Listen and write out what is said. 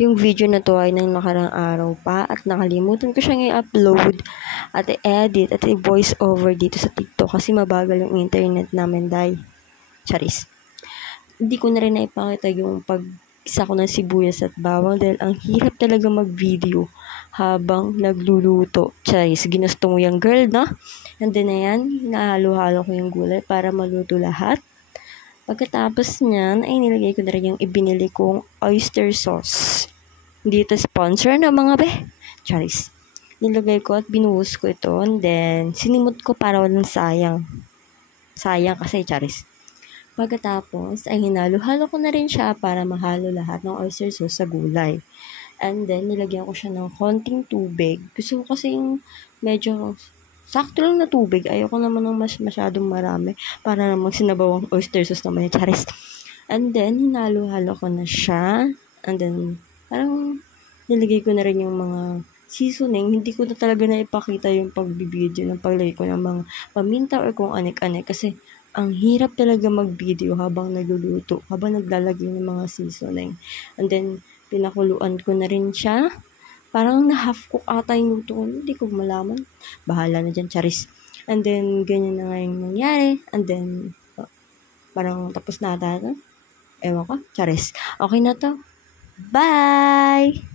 Yung video na to ay nang nakarang araw pa at nakalimutan ko siyang i-upload at i-edit at i-voice over dito sa TikTok kasi mabagal yung internet namin, day. Charis. Hindi ko na rin naipakita yung pag-isa ko ng sibuyas at bawang dahil ang hirap talaga mag-video habang nagluluto. Charis, ginusto mo yung girl, no? And then na yan, hinahalo-halo ko yung gulay para maluto lahat. Pagkatapos niyan, ay nilagay ko na rin yung ibinili kong oyster sauce. Hindi ito sponsor na mga be. Charis. Nilagay ko at binuhos ko ito. And then, sinimot ko para walang sayang. Sayang kasi, charis. Pagkatapos, ay hinalo-halo ko na rin siya para mahalo lahat ng oyster sauce sa gulay. And then, nilagyan ko siya ng konting tubig. Gusto ko kasi yung medyo sakto lang na tubig. Ayoko naman ng masyadong marami para namang sinabaw ang oyster sauce naman yung charis. And then, hinalo-halo ko na siya. And then, parang nilagay ko na rin yung mga seasoning. Hindi ko na talaga na ipakita yung pagbibideo ng paglagay ko ng mga paminta or kung anik-anik. Kasi, ang hirap talaga mag-video habang nagluluto, habang naglalagay ng mga seasoning. And then, pinakuluan ko na rin siya. Parang na-half cook ata yung luto ko. Hindi ko malaman. Bahala na dyan, charis. And then, ganyan na nga yung nangyari. And then, parang tapos na ata. Ewan ko, charis. Okay na to. Bye!